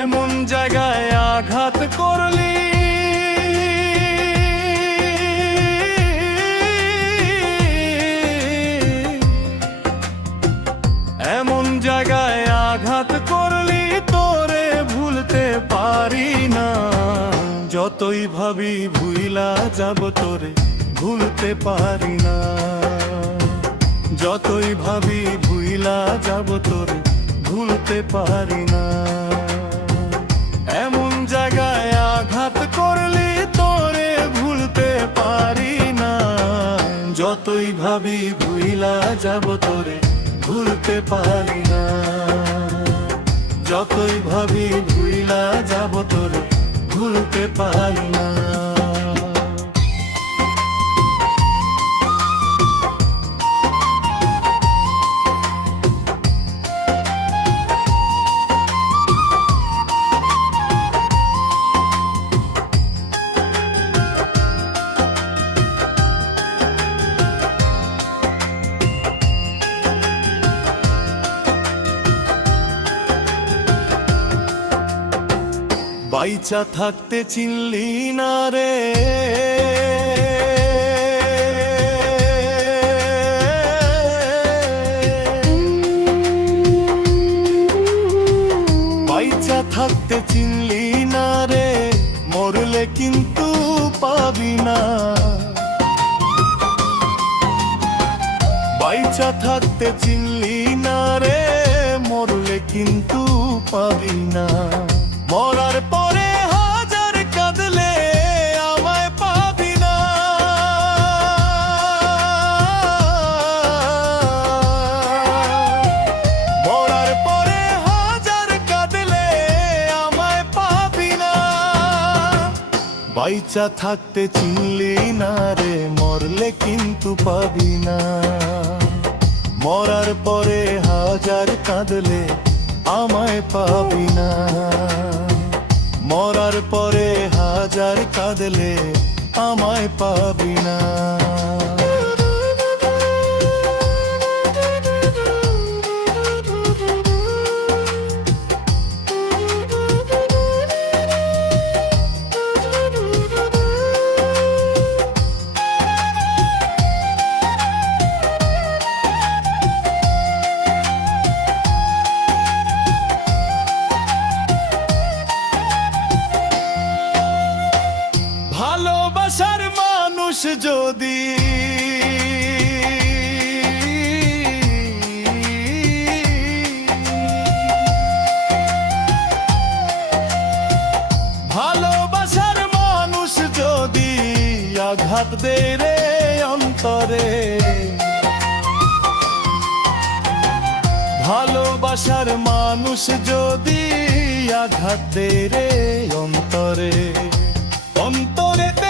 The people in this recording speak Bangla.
এমন জায়গায় আঘাত করলি, এমন জায়গায় আঘাত করলি, তোরে ভুলতে পারি না। যতই ভাবি ভুইলা যাব তোরে ভুলতে পারি না। যতই ভাবি ভুইলা যাব তোরে ভুলতে পারি না। এমন জায়গায় আঘাত করলি, তোরে ভুলতে পারি না। যতই ভাবি ভুইলা যাব তোরে ভুলতে পারি না। যতই ভাবি ভুইলা যাব তোরে ভুলতে পারি না। বাইচা থাকতে চিনলি না রে, বাইচা থাকতে চিনলি না রে, মরলে কিন্তু পাবি না। বাইচা থাকতে চিনলি না রে, মরলে কিন্তু পাবি না। মরার পরে হাজার কাঁদলে আমায় পাবি না। মরার পরে হাজার কাঁদলে আমায় পাবি না। বাইচা থাকতে চিনলি না রে, মরলে কিন্তু পাবি না। মরার পরে হাজার কাঁদলে আমায় পাবি না। মরার পরে হাজার কাঁদলে আমায় পাবি না। ভালোবাসার মানুষ যদি ভালোবাসার মানুষ যদি আঘাত দেয় রে অন্তরে, ভালোবাসার মানুষ যদি আঘাত দেয় রে অন্তরে, অন্তরেতে